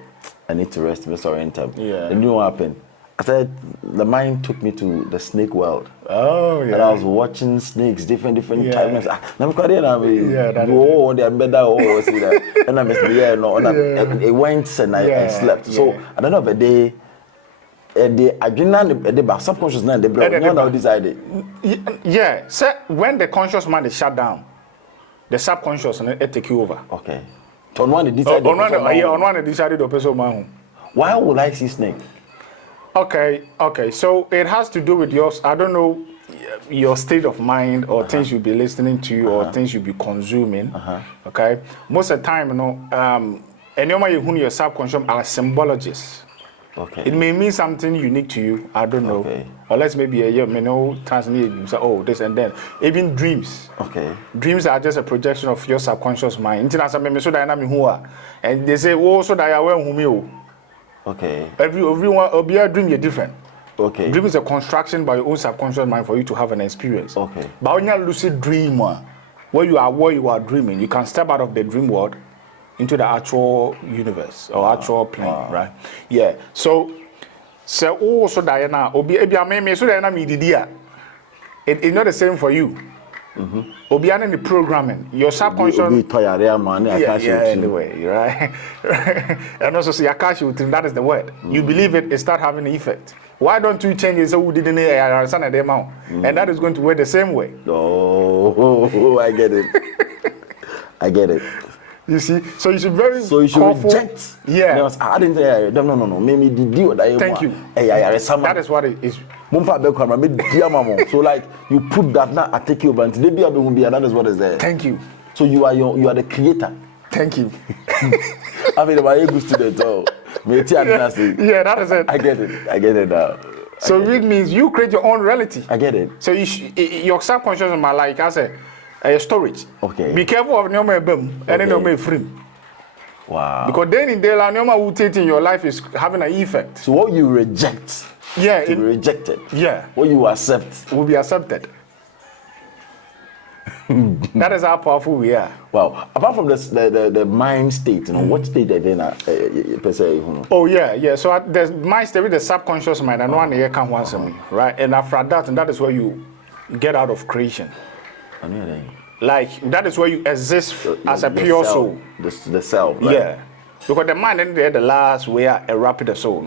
I need to rest. Yeah. And you know what happened? I said the mind took me to the snake world. Oh yeah. And I was watching snakes, different types. I'm quite yeah, they're better. See that. And I missed it went and I slept. So I don't know the day. I didn't but subconscious now the brain now decided. Yeah. So when the conscious mind is shut down, the subconscious it take you over. Okay. On one decided. On one decided to person man. Why would I see snake? Okay. So it has to do with yours. I don't know your state of mind or things you'll be listening to or things you'll be consuming. Okay. Most of the time, and your subconscious are symbologists. Okay. It may mean something unique to you. I don't know. Okay. Unless maybe translate say, oh, this and then. Even dreams. Okay. Dreams are just a projection of your subconscious mind. And they say, oh, so that you okay. Every dream you're different. Okay. Dream is a construction by your own subconscious mind for you to have an experience. Okay. But when you're lucid dream, where you are dreaming, you can step out of the dream world into the actual universe or actual plane, right? Yeah. So also Diana, it's not the same for you. Obiana in the programming, your subconscious. Anyway, right? And also, see, that is the word. You believe it, it start having an effect. Why don't you change it so we didn't understand the amount? And that is going to work the same way. Oh, I get it. I get it. You see, so you should very reject. Yeah. No, I didn't say no. Maybe the deal that thank you. That is what it is. So like you put that now, I take you over and that is what is there. Thank you. So you are the creator. Thank you. I mean, my good student. Yeah, that is it. I get it now. So it means you create your own reality. I get it. So your subconscious mind, like I said, storage. Okay. Be careful of no and then no free. Wow. Because then in daylight, no matter what in your life is having an effect. So what you reject, it rejected. Yeah. What you accept will be accepted. That is how powerful we are. Wow. Apart from the mind state, what state are they per se? Oh yeah. So the mind state with the subconscious mind, and one here can answer me, right? And after that, and that is where you get out of creation. Like that is where you exist as a pure soul. The self, right? Yeah. Because the mind and the last where a rapid soul.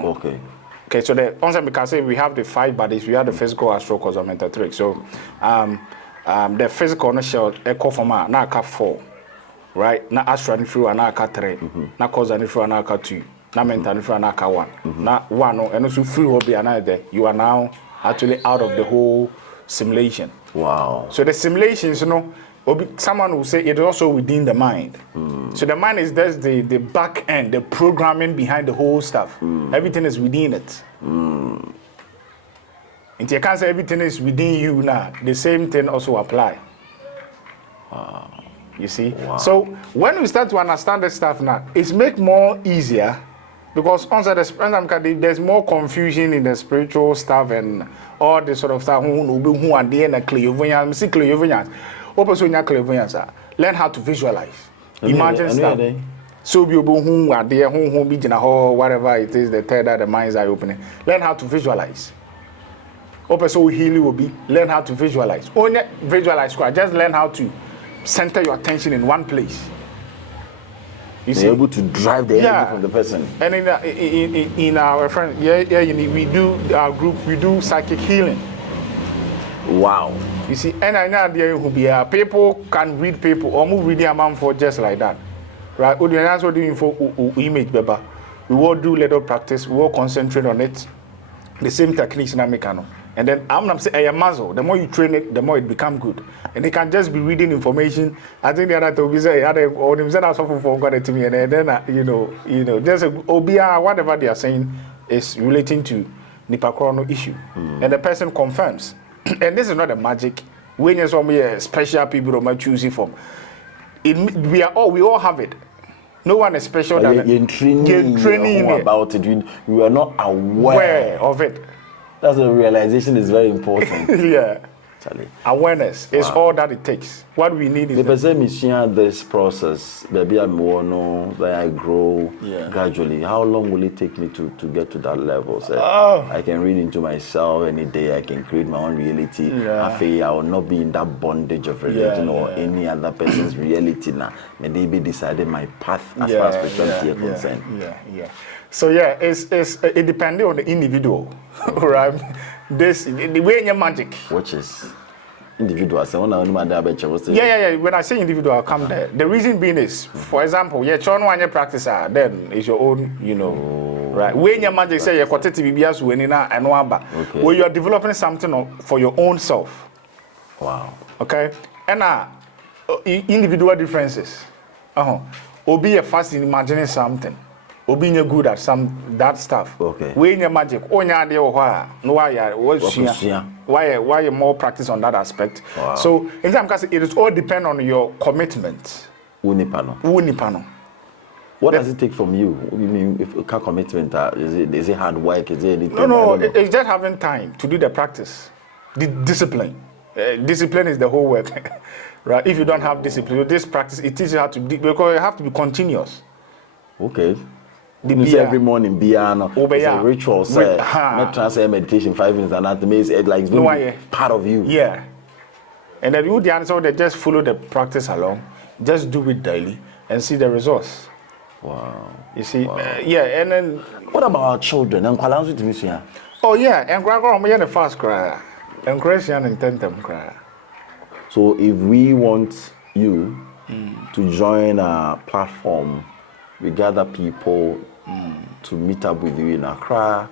Okay, so the answer we can say we have the 5 bodies, we have the physical, astral, causal, mental, trick. So the physical no shell echo from na ka 4. Right? Na astral ni free na ka 3. Na causal ni free na ka 2. Na mental ni free na ka 1. Na 1 no and also free will be another. You are now actually out of the whole simulation. Wow. So the simulations, someone will say it's also within the mind. So the mind is just the back end, the programming behind the whole stuff. Everything is within it. And you can't say everything is within you now. The same thing also apply. You see? Wow. So when we start to understand this stuff now, it's make more easier because there's more confusion in the spiritual stuff and all this sort of stuff. Who are there in clairvoyance? See clairvoyance. Clairvoyance. Learn how to visualize. Imagine stuff. So who are there? Who be in a hall, whatever it is. The third eye, the mind's eye opening. Learn how to visualize. So healing will be learn how to visualize. Only visualize. Just learn how to center your attention in one place. You see, able to drive the energy from the person. And in our friend, we do our group, we do psychic healing. Wow. You see, and I know there who be people can read people or move reading amount for just like that, right? That's what doing for image, Baba. We will do little practice. We will concentrate on it. The same techniques in Americano. And then I'm saying a muscle. The more you train it, the more it become good. And they can just be reading information. I think the other to be say or them say for to me, and then just obia whatever they are saying is relating to Nipakrono issue, and the person confirms. And this is not a magic. When you're some special people who might choose it from, we all have it. No one is special than you're training about it. You are not aware of it. That's the realization is very important. Yeah. Awareness is all that it takes. What we need is the person this process. Maybe I'm one, then I grow gradually. How long will it take me to get to that level? So I can read into myself any day. I can create my own reality. I will not be in that bondage of religion or any other person's reality now. Maybe decided my path as far as spirituality is concerned. So it depends on the individual, right? The way in your magic, which is individual. So when when I say individual, I'll come there. The reason being is, for example, when you practice, then it's your own, right? When your magic say you're quantity BBS winning and where you are developing something for your own self. Wow. Okay, and individual differences. Or be a fast in imagining something. Or being good at that stuff. Okay. When your magic, why you more practice on that aspect. Wow. So in some cases, it is all depend on your commitment. Unipano. What does it take from you? What do you mean if commitment? Is it hard work? Is it anything? No. It's just having time to do the practice. The discipline. Discipline is the whole work. Right? If you don't have discipline, this practice it teaches you how to because you have to be continuous. Okay. Every morning, it's a ritual. Say, meditation 5 minutes, and that means it's like part of you. Yeah. And then you the answer, they just follow the practice along, just do it daily, and see the results. Wow. You see, and then what about our children? Oh yeah, and grandma, the fast cry, and Christian and tentem cry. So if we want you to join our platform, we gather people to meet up with you in Accra.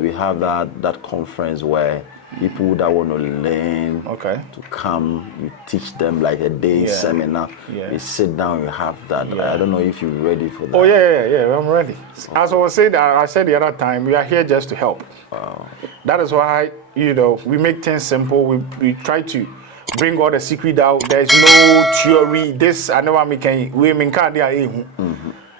We have that conference where people that want to learn to come, you teach them like a day seminar. We sit down, you have that. I don't know if you're ready for that. Oh yeah, I'm ready. As I said the other time, we are here just to help. Wow. That is why we make things simple. We try to bring all the secret out. There's no theory. This I know we can't do.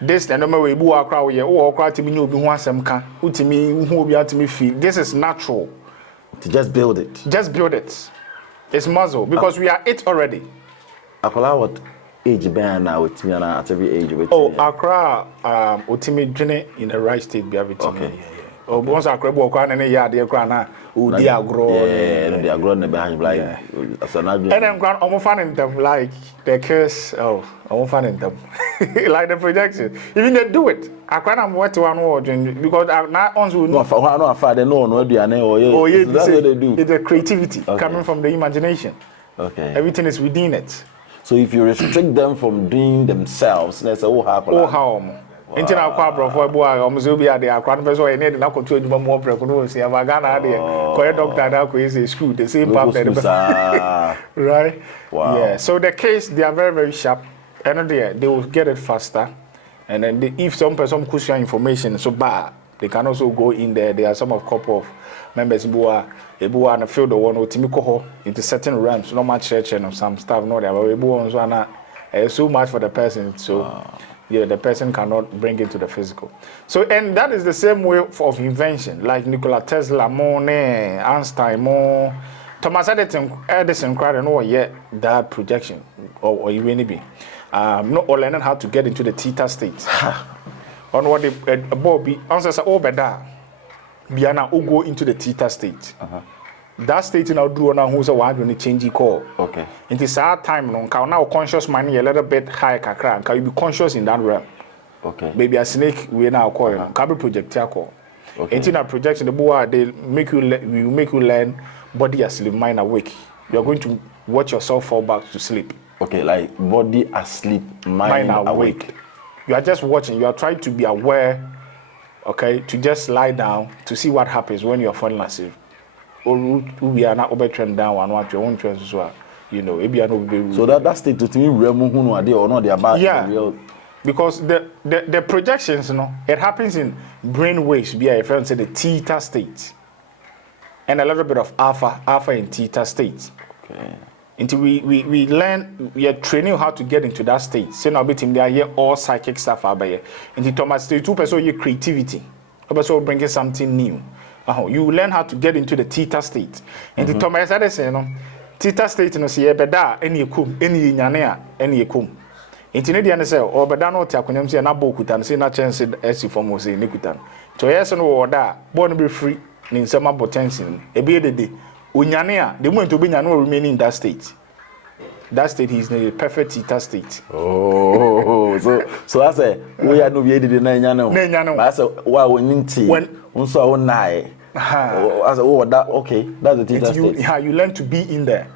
This the number we bu akra we okra timi no bi ho asem ka utimi hu obi atimi feel. This is natural. To just build it. Just build it. It's muscle because we are it already. Akola what age ban now with me at every age with Accra utimi dwene in the right state be everything. Okay. Oh, once Accra bo kwa na ya de kra na udi agro. Yeah, the agro na behind like and then grand omo fan them like the curse omo fan them like the projection even they do it Accra na what one word because now ons will no father no aduane or that's what they do. It's a creativity coming from the imagination. Okay. Everything is within it. So if you restrict them from doing themselves, let's say how Inti na kwa brofo ebu a omuzo bi ade akwa no person e need na kotu adwuma mo preko no si Ghana ade ko doctor na ko is school the same path right. Wow. Yeah, so the case they are very very sharp and they will get it faster and then if some person question information so bad they can also go in there. There are some of couple of members who are na field the one otimi ko ho into certain realms no much church and some stuff no there but ebu on so na so much for the person so the person cannot bring it to the physical. So, and that is the same way of invention, like Nikola Tesla, Einstein, Thomas Edison, that projection, or even be. Not all learning how to get into the theta state. On what the Bobby answers are over there. Biana will go into the theta state. That state in our do now who's a one when change call. Okay. It is our time now conscious mind a little bit high kakra. Can you be conscious in that realm? Okay. Maybe a snake we now call can be project call. Okay. In a projection the boy they make you learn body asleep, mind awake. You are going to watch yourself fall back to sleep. Okay, like body asleep, mind awake. You are just watching, you are trying to be aware, okay, to just lie down to see what happens when you are falling asleep. Or we are not over trend down and what your own trends as well. So that state to me or not they about real. Because the projections, it happens in brain waves, be a friend say the theta state. And a little bit of alpha and theta state. Okay. Until we learn, we are training how to get into that state. So now between there, here all psychic stuff are by into Thomas state 2% your creativity. Also bringing something new. You learn how to get into the theta state. Into Thomas, I say no. Theta state no see beda any kum any nyane any kum. Into ne dey say or beda no tia kwanyam say na bokuta no say na chance esi form say ne kuta. To yes no order born be free ni nsema potential. E be dey unyane a the moment obi nyane remain in that state. That state is in a perfect theta state. Oh, so I say we are no be dey na nyane. Na nyane. I say wa woninti. When unso wo nai. As that okay, that's the theta state. Yeah, you learn to be in there.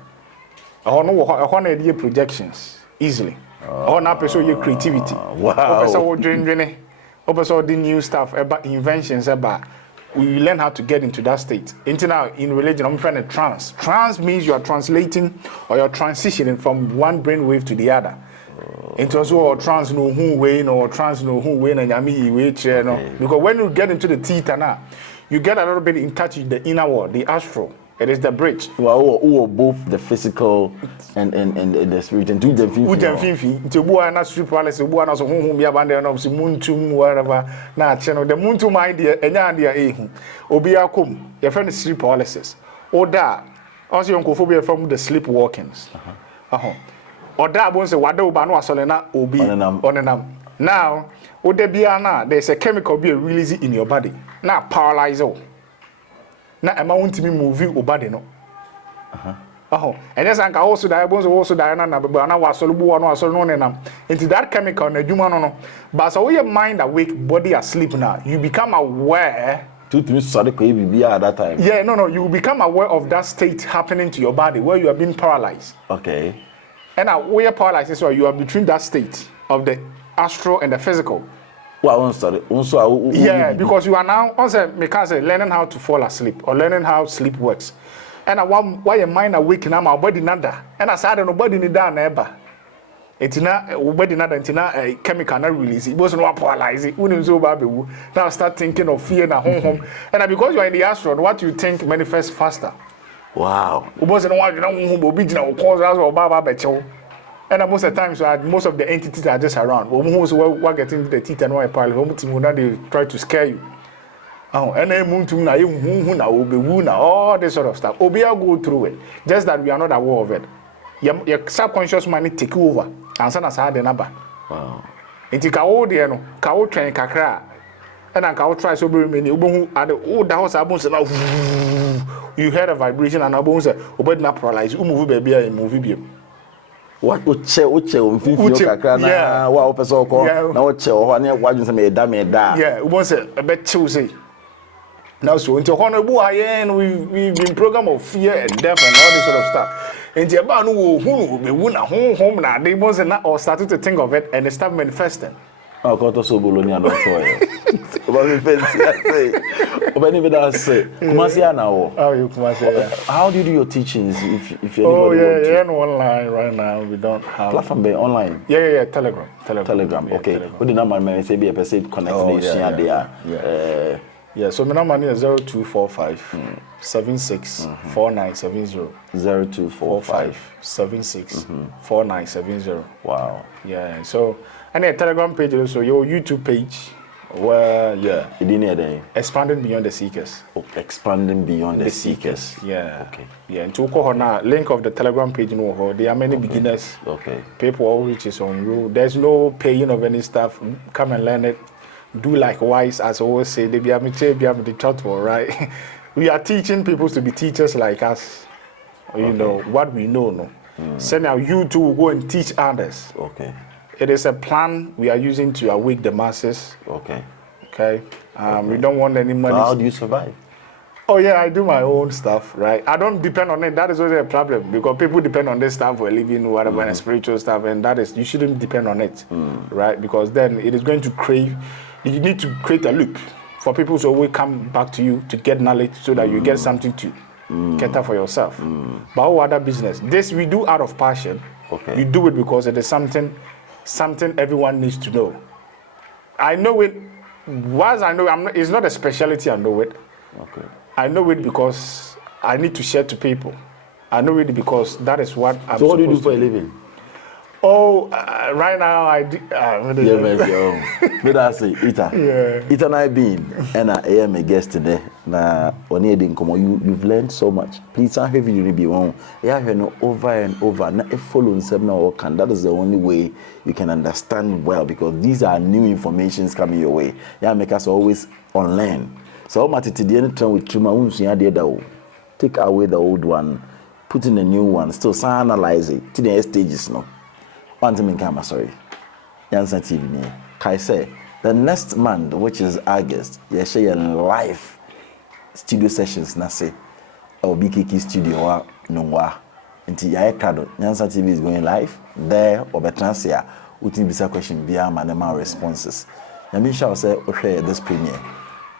I want to projections easily. I want to pursue your creativity. Wow. Also, the new stuff about inventions about. We learn how to get into that state. Into now in religion, I'm trying to trance. Trance means you are translating or you're transitioning from one brain wave to the other. Into also trance no who way no trance no who way and yami way no. Because when you get into the theta now, you get a little bit in touch with the inner world, the astral. It is the bridge. Well, both the physical and the spirit and do them things. Ujem fifi. To bua na street palace, bua na so hum bia bande na so muntum whatever. Na channel the muntum idea enya idea ehu. Obi akom. Your friend is sleep paralysis. Oda. Also your phobia from the sleepwalkings. Oda bon say wada oba no asole na obi onenam. Now, oda bia na there's a chemical be released in your body. Na paralyze you. Na ema wontimi move obade no and yes anka also die bones also die na be na wasolubu no asolu no nenam into that chemical na adwuma no but so your mind awake body asleep now you become aware to sorry ko be at that time. Yeah, no, you become aware of that state happening to your body where you are being paralyzed. Okay. And now where paralyzed is where you are between that state of the astral and the physical. Yeah, because you are now also learning how to fall asleep or learning how sleep works. And why your mind awake now, my body nada. And I said nobody need that never. It's not body nada, it's not a chemical not release. It wasn't paralyze it. Now start thinking of fear na home. And because you are in the astral, what you think manifests faster. Wow. And most of the times, most of the entities are just around. We're getting to the teeth and why they try to scare you. And then all this sort of stuff. Obia go through it. Just that we are not aware of it. Your subconscious mind take over. And send us the number. Wow. It's kao de no, kao train kakra. And I can try so many. The house you heard a vibration and I say, "Obed na paralyze. Move baby and movie." What uche mfifi kakra na wa opese oko na uche ho na wadun se me da yeah we want say a bit chill say now so into hono bu ayen we've been program of fear and death and all this sort of stuff into aba no wo hunu be wu na hom na they want say na or started to think of it and it start manifesting. How do you do your teachings if you're online right now? We don't have platform online. Yeah, Telegram. Yeah, okay. What the number may say be a person connected there. Yeah, so my number is 0245 76 4970. 0245 76 4970. Wow. Yeah, so and a Telegram page also, your YouTube page where expanding beyond the seekers. Expanding beyond the seekers. Yeah. Okay. Yeah, and to go now link of the Telegram page there are many beginners. Okay. People always is on road. There's no paying of any stuff. Come and learn it. Do likewise, as I always say, they be the thoughtful, right? We are teaching people to be teachers like us. You know what we know, no. So now you too will go and teach others. Okay. It is a plan we are using to awake the masses. Okay. We don't want any money. How do you survive? Oh yeah, I do my own stuff, right? I don't depend on it. That is also a problem because people depend on this stuff for living, whatever, and spiritual stuff, and that is you shouldn't depend on it, right? Because then it is going to crave. You need to create a loop for people to always come back to you to get knowledge so that you get something to cater for yourself. But all other business, this we do out of passion. Okay. We do it because it is something everyone needs to know. I know it. Once I know, it's not a specialty. I know it. Okay. I know it because I need to share to people. I know really because that is what I'm So what do you do supposed for a to living? Oh, right now I do. That's it. Ita. Yeah. Ita and I been, and I am a guest today. Na oni edin komo. You've learned so much. Please, I have you be one. Yeah, you know over and over. Na if follow seven or can. That is the only way you can understand well because these are new informations coming your way. Yeah, make us always unlearn. So I'm at it the end time with Truma Unsuya the take away the old one, put in a new one. Still, analyze it to the next stages. No. One thing I'm sorry. Yansan TV. Kai say the next month, which is August, you share live studio sessions. Na say, or BKK studio no wa. Until ya kado. Yansan TV is going live there or betransia. Uti bisa question via manema responses. Yamisha will say, okay, this premiere.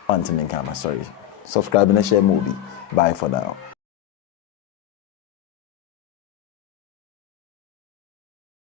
One thing I'm sorry. Subscribe and share movie. Bye for now.